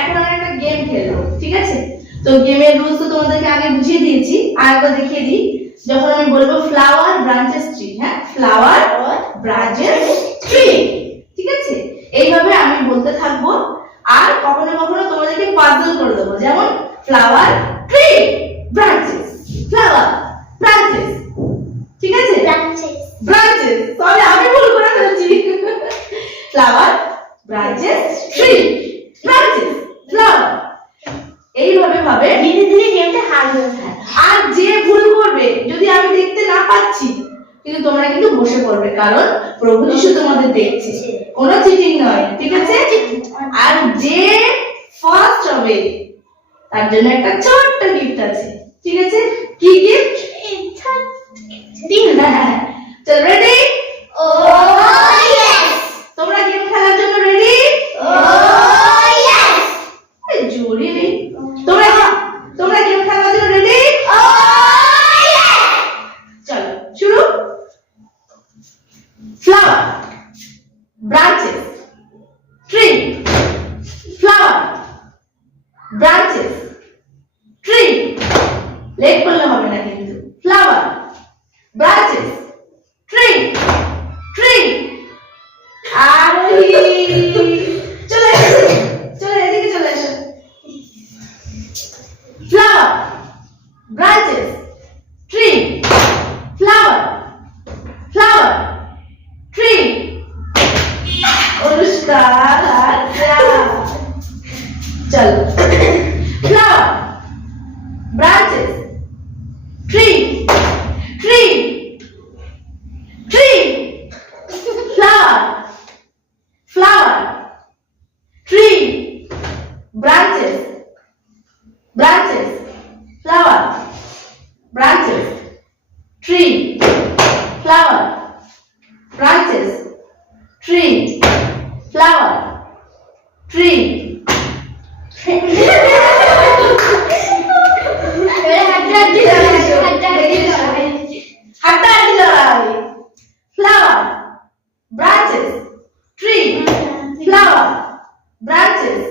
এখন আমরা একটা গেম খেলবো, ঠিক আছে? তো গেমের রুলস তো তোমাদেরকে আগে বুঝিয়ে দিয়েছি, আর একবার দেখিয়ে দিই। যখন আমি বলবো ফ্লাওয়ার ব্রাঞ্চেস ট্রি, হ্যাঁ, ফ্লাওয়ার ব্রাঞ্চেস ট্রি, ঠিক আছে? এইভাবে আমি বলতে থাকবো, আর কখনো কখনো তোমাদেরকে পাজল করে দেবো, যেমন flower tree branches, flower branches, ঠিক আছে? ব্রাঞ্চেস, সরি আমি ভুল করে ফেলেছি। Flower branches tree branches flower, এইভাবে ভাবে ধীরে ধীরে গেমটা হার হয়ে যায়। আর যে ভুল করবে, যদি আমি দেখতে না পাচ্ছি, কিন্তু তোমরা কিন্তু বসে পড়বে, কারণ প্রভু যিশু তোমাদের দেখছে, কোনো চিটিং নয়, ঠিক আছে? আর যে ফার্স্ট হবে তার জন্য একটা ছোট্ট গিফট আছে, ঠিক আছে? কি গিফট? চল, রেডি? তোমরা গেম খেলার জন্য রেডি? জোরে নেই। তোমরা গেম খেলার জন্য রেডি? চলো শুরু। Flower branches tree, flower branches tree, late করলে হবে না কিন্তু। Flower branches tree, tree. Arohi চলে এসো, চলে এদিকে চলে এসো। Flower branches tree, flower flower tree. Anushka চলো। Flower branches tree, tree, tree. Flower flower tree, branches branches, flower, branches, tree, flower, branches, tree, flower, tree. Flower, branches, tree, flower, branches,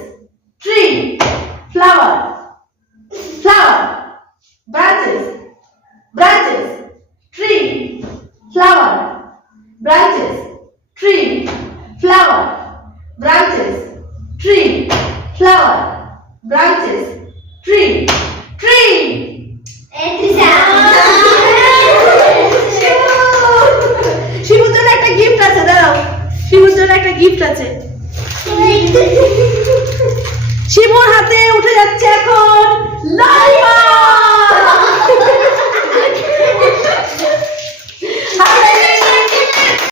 tree, flower, flower, branches, branches, tree, flower, branches, tree, flower, branches, tree, flower, branches, tree, tree. শিবুর জন্য একটা gift আছে, দাঁড়াও, শিবুর জন্য একটা gift আছে। শিবুর হাতে উঠে যাচ্ছে এখন।